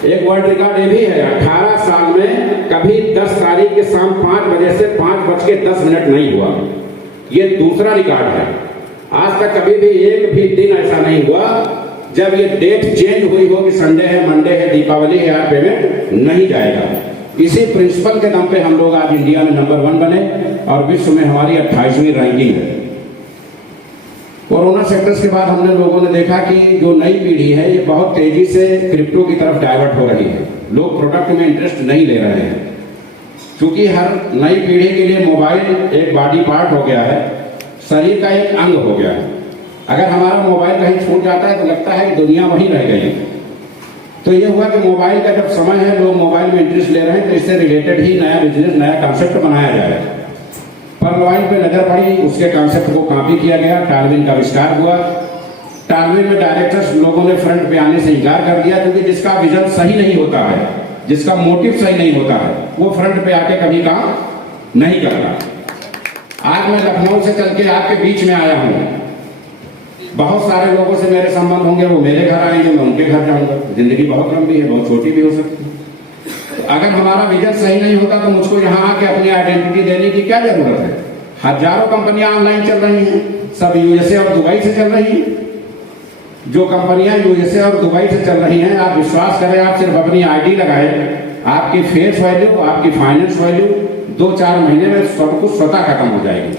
एक world record ये भी है, 18 साल में कभी 10 तारीख के शाम 5 बजे से 5:10 नहीं हुआ। ये दूसरा रिकॉर्ड है। आज तक कभी भी एक भी दिन ऐसा नहीं हुआ जब ये डेट चेंज हुई हो कि संडे है, मंडे है, दीपावली है, आज पेमेंट नहीं जाएगा। इसी प्रिंसिपल के दम पे हम लोग आज इंडिया में नंबर 1 बने और विश्व में हमारी 28वीं रैंकिंग है। कोरोना सेक्टर्स के बाद हमने लोगों ने देखा कि जो नई पीढ़ी है ये बहुत तेजी से क्रिप्टो की तरफ डाइवर्ट हो रही है। लोग प्रोडक्ट में इंटरेस्ट नहीं ले रहे हैं, क्योंकि हर नई पीढ़ी के लिए मोबाइल एक बॉडी पार्ट हो गया है, शरीर का एक अंग हो गया है। अगर हमारा मोबाइल कहीं छूट जाता है तो लगता है कि दुनिया वहीं रह गई। तो ये हुआ कि मोबाइल का जब समय है, लोग मोबाइल में इंटरेस्ट ले रहे हैं, तो इससे रिलेटेड ही नया बिजनेस, नया कॉन्सेप्ट बनाया जाए। पर्ल ऑयल पे नजर पड़ी, उसके कॉन्सेप्ट को कॉपी किया गया, टालविन का आविष्कार हुआ। टालविन में डायरेक्टर्स लोगों ने फ्रंट पे आने से इनकार कर दिया, क्योंकि जिसका विजन सही नहीं होता है, जिसका मोटिव सही नहीं होता है, वो फ्रंट पे आके कभी काम नहीं करता। आज मैं लखनऊ से चल के आपके बीच में आया हूँ। बहुत सारे लोगों से मेरे संबंध होंगे, वो मेरे घर आएंगे, मैं उनके घर जाऊंगा। जिंदगी बहुत लंबी है, बहुत छोटी भी हो सकती है। अगर हमारा विजन सही नहीं होता तो मुझको यहाँ आके अपनी आइडेंटिटी देने की क्या जरूरत है। हजारों कंपनियां ऑनलाइन चल रही हैं, सब यूएसए और दुबई से चल रही हैं। जो कंपनियां यूएसए और दुबई से चल रही हैं, आप विश्वास करें, आप सिर्फ अपनी आईडी लगाए, आपकी फेस वैल्यू, आपकी फाइनेंस वैल्यू 2-4 महीने में सब कुछ स्वतः खत्म हो जाएगी।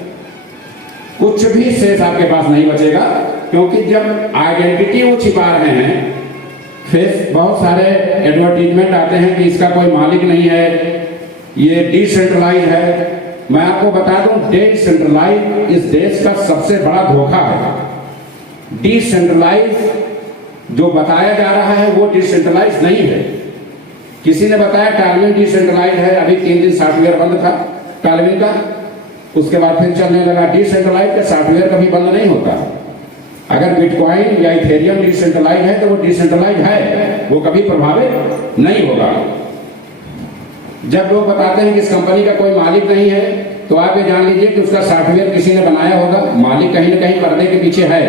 कुछ भी शेष आपके पास नहीं बचेगा, क्योंकि जब आइडेंटिटी वो छिपा रहे हैं, फेस, बहुत सारे एडवर्टीजमेंट आते हैं कि इसका कोई मालिक नहीं है, ये डिसेंट्रलाइज है। मैं आपको बता दूं, डिसेंट्रलाइज इस देश का सबसे बड़ा धोखा है। डिसेंट्रलाइज जो बताया जा रहा है वो डिसेंट्रलाइज नहीं है। किसी ने बताया टालविन डिसेंट्रलाइज है, अभी 3 दिन सॉफ्टवेयर बंद था टालविन का, उसके बाद फिर चलने लगा। डिसेंट्रलाइज का सॉफ्टवेयर कभी बंद नहीं होता। अगर बिटकॉइन या इथेरियम डिसेंट्रलाइज है तो वो डिसेंट्रलाइज है, वो कभी प्रभावित नहीं होगा। जब लोग बताते हैं कि इस कंपनी का कोई मालिक नहीं है, तो आप ये जान लीजिए कि उसका सॉफ्टवेयर किसी ने बनाया होगा। मालिक कहीं ना कहीं पर्दे के पीछे है,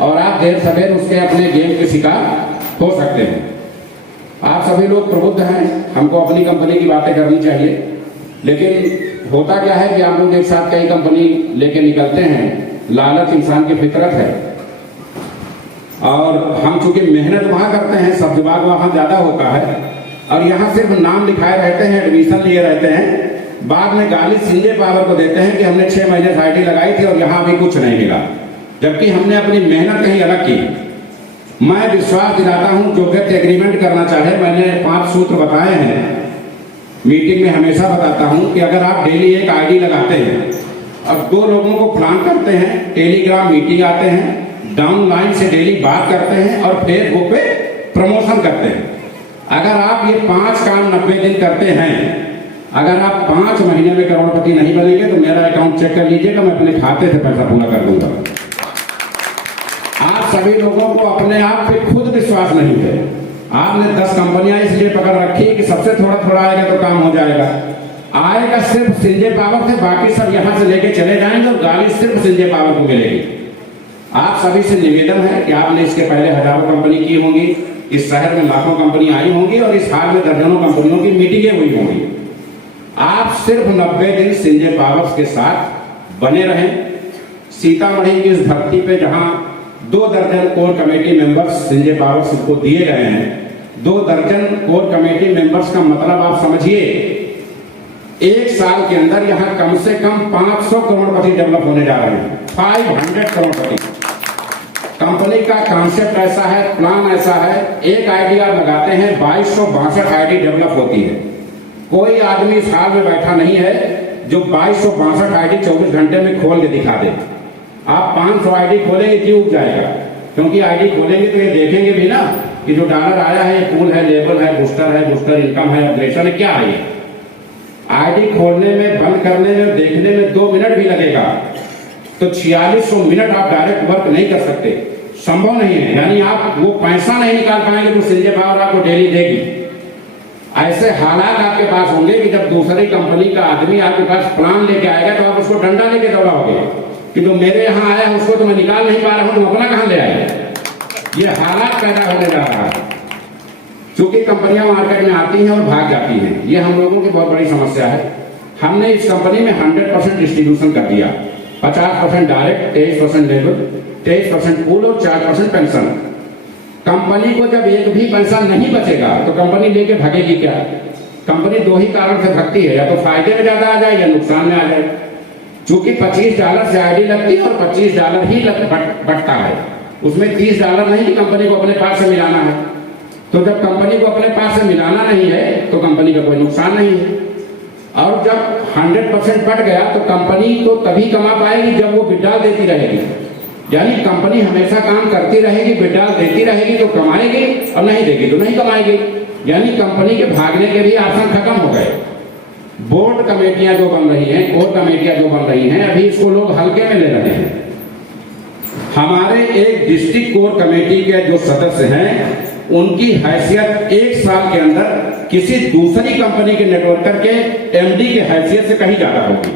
और आप देर सवेर उसके अपने गेम के शिकार हो सकते हैं। आप सभी लोग प्रबुद्ध हैं, हमको अपनी कंपनी की बातें करनी चाहिए, लेकिन होता क्या है कि आप लोग एक साथ कई कंपनी लेके निकलते हैं। लालच इंसान की फितरत है, और हम चूंकि मेहनत वहां करते हैं, सब विभाग वहां ज्यादा होता है, और यहाँ सिर्फ नाम लिखाए रहते हैं, एडमिशन लिए रहते हैं, बाद में गाली संजय पावर को देते हैं कि हमने 6 महीने से आईडी लगाई थी और यहाँ भी कुछ नहीं मिला, जबकि हमने अपनी मेहनत कहीं अलग की। मैं विश्वास दिलाता हूं, जो व्यक्ति एग्रीमेंट करना चाहे, मैंने 5 सूत्र बताए हैं, मीटिंग में हमेशा बताता हूं कि अगर आप डेली एक आईडी लगाते हैं, अब 2 लोगों को प्लान करते हैं, टेलीग्राम मीटिंग आते हैं, डाउनलाइन से डेली बात करते हैं, और फेसबुक पे प्रमोशन करते हैं। अगर आप ये 5 काम 90 दिन करते हैं, अगर आप 5 महीने में करोड़पति नहीं बनेंगे तो मेरा अकाउंट चेक कर लीजिएगा, मैं अपने खाते से पैसा पूरा कर दूंगा। आप सभी लोगों को अपने आप पे खुद विश्वास नहीं है। आपने 10 कंपनियां इसलिए पकड़ रखी है कि सबसे थोड़ा थोड़ा आएगा तो काम हो जाएगा। आएगा सिर्फ संजय पावर से, बाकी सब यहां से लेके चले जाएंगे, और गाली सिर्फ संजय पावर को मिलेगी। आप सभी से निवेदन है कि आपने इसके पहले हजारों कंपनी की होंगी, इस शहर में लाखों कंपनी आई होंगी, और इस हाल में दर्जनों कंपनियों की मीटिंगें हुई होंगी। आप सिर्फ 90 दिन संजय पावर्स के साथ बने रहें। सीतामढ़ी की इस धरती पे जहां 2 दर्जन core committee members Sanjay powers को दिए गए हैं, 2 दर्जन कोर कमेटी मेंबर्स का मतलब आप समझिए, 1 साल के अंदर यहाँ कम से कम 500 करोड़पति डेवलप होने जा रहे हैं। 500 करोड़पति। कंपनी का कॉन्सेप्ट ऐसा है, प्लान ऐसा है, एक आइडिया लगाते हैं, 2262 आईडी डेवलप होती है। कोई आदमी इस हाल में बैठा नहीं है जो 2262 आईडी 24 घंटे में खोल के दिखा दे। आप 500 आईडी खोलेंगे, जी उग जाएगा, क्योंकि आईडी खोलेंगे तो ये देखेंगे भी ना कि जो डॉलर आया है, ये पूल है, लेबल है, बूस्टर इनकम है, अपग्रेडेशन है, क्या है। आईडी खोलने में, बंद करने में, देखने में 2 मिनट भी लगेगा, तो 4600 मिनट आप डायरेक्ट वर्क नहीं कर सकते, संभव नहीं है। यानी आप वो पैसा नहीं निकाल पाएंगे जो संजय पावर आपको डेली देगी। ऐसे हालात आपके पास होंगे कि जब दूसरी कंपनी का आदमी आपके पास प्लान लेके आएगा तो आप उसको डंडा लेके दौड़ाओगे कि जो मेरे यहाँ आया है उसको तो मैं निकाल नहीं पा रहा हूं, तुम अपना कहां ले आए। ये हालात पैदा होने जा रहा है। क्योंकि कंपनियां मार्केट में आती हैं और भाग जाती हैं, ये हम लोगों की बहुत बड़ी समस्या है। हमने इस कंपनी में 100% डिस्ट्रीब्यूशन कर दिया, 50% डायरेक्ट, 23% लेबर, 23% पूल और 4% पेंशन। कंपनी को जब एक भी पैसा नहीं बचेगा तो कंपनी लेके भागेगी क्या? कंपनी दो ही कारण से भागती है, या तो फायदे में ज्यादा आ जाए या नुकसान में आ जाए। चूंकि $25 से आईडी लगती है और $25 ही बटता है, उसमें $30 नहीं कि कंपनी को अपने पास से मिलाना है। तो जब कंपनी को अपने पास से मिलाना नहीं है तो कंपनी का कोई नुकसान नहीं है। और जब 100% बढ़ गया तो कंपनी तो तभी कमा पाएगी जब वो विड्रॉल देती रहेगी। यानी कंपनी हमेशा काम करती रहेगी, विड्रॉल देती रहेगी तो कमाएगी, और नहीं देगी तो नहीं कमाएगी। यानी कंपनी के भागने के भी ऑप्शन खत्म हो गए। बोर्ड कमेटियां जो बन रही हैं, कोर कमेटियां जो बन रही हैं, अभी इसको लोग हल्के में ले रहे हैं। हमारे एक डिस्ट्रिक्ट कोर कमेटी के जो सदस्य हैं उनकी हैसियत 1 साल के अंदर किसी दूसरी कंपनी के नेटवर्कर के एमडी की हैसियत से कहीं ज्यादा होगी।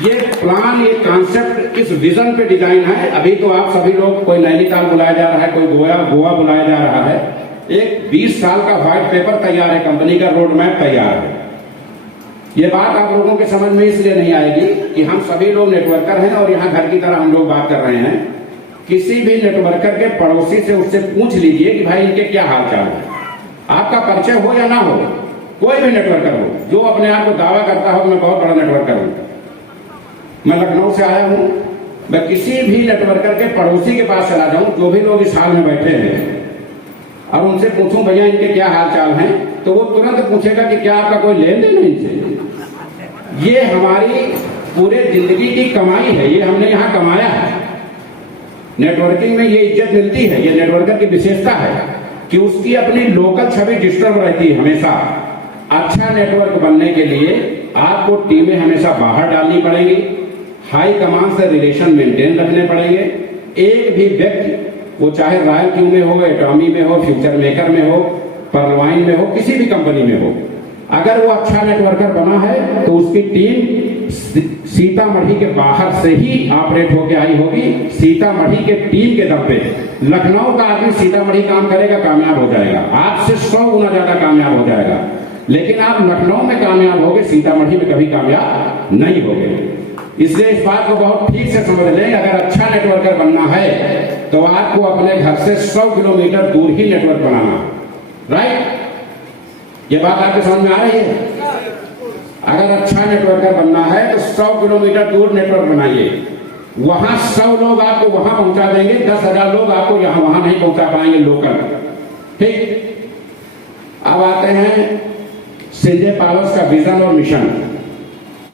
ये प्लान, ये कॉन्सेप्ट इस विजन पे डिजाइन है। अभी तो आप सभी लोग, कोई नैनीताल बुलाया जा रहा है, कोई गोवा बुलाया जा रहा है। एक 20 साल का व्हाइट पेपर तैयार है, कंपनी का रोड मैप तैयार है। ये बात आप लोगों के समझ में इसलिए नहीं आएगी कि हम सभी लोग नेटवर्कर हैं और यहाँ घर की तरह हम लोग बात कर रहे हैं। किसी भी नेटवर्कर के पड़ोसी से उससे पूछ लीजिए कि भाई इनके क्या हाल चाल है। आपका परिचय हो या ना हो, कोई भी नेटवर्कर हो जो अपने आप को दावा करता हो मैं बहुत बड़ा नेटवर्कर हूं। मैं लखनऊ से आया हूं, मैं किसी भी नेटवर्कर के पड़ोसी के पास चला जाऊं, जो भी लोग इस हाल में बैठे हैं, और उनसे पूछूं भैया इनके क्या हाल चाल हैं, तो वो तुरंत पूछेगा कि क्या आपका कोई लेन देन है इनसे। ये हमारी पूरे जिंदगी की कमाई है, ये हमने यहाँ कमाया है। नेटवर्किंग में ये इज्जत मिलती है, ये नेटवर्कर की विशेषता है कि उसकी अपनी लोकल छवि डिस्टर्ब रहती है हमेशा। अच्छा नेटवर्क बनने के लिए आपको टीमें हमेशा बाहर डालनी पड़ेगी, हाई कमांड से रिलेशन मेंटेन रखने पड़ेंगे। एक भी व्यक्ति, वो चाहे रॉयल क्यू में हो, एटॉमी में हो, फ्यूचर मेकर में हो, पर्लवाइन में हो, किसी भी कंपनी में हो, अगर वो अच्छा नेटवर्कर बना है तो उसकी टीम सीतामढ़ी के बाहर से ही ऑपरेट होके आई होगी। सीतामढ़ी के टीम के दम पे लखनऊ का आदमी सीतामढ़ी काम करेगा, कामयाब हो जाएगा, आपसे 100 गुना ज्यादा कामयाब हो जाएगा। लेकिन आप लखनऊ में कामयाब होगे, सीतामढ़ी में कभी कामयाब नहीं होगे। इसलिए इस बात को बहुत ठीक से समझ लें, अगर अच्छा नेटवर्कर बनना है तो आपको अपने घर से 100 किलोमीटर दूर ही नेटवर्क बनाना, राइट? ये बात आपके समझ में आ रही है? अगर अच्छा नेटवर्कर बनना है तो 100 किलोमीटर दूर नेटवर्क बनाइए, वहां 100 लोग आपको वहां पहुंचा देंगे, 10,000 लोग आपको यहां वहां नहीं पहुंचा पाएंगे लोकल। ठीक, अब आते हैं संजय पावस का विजन और मिशन।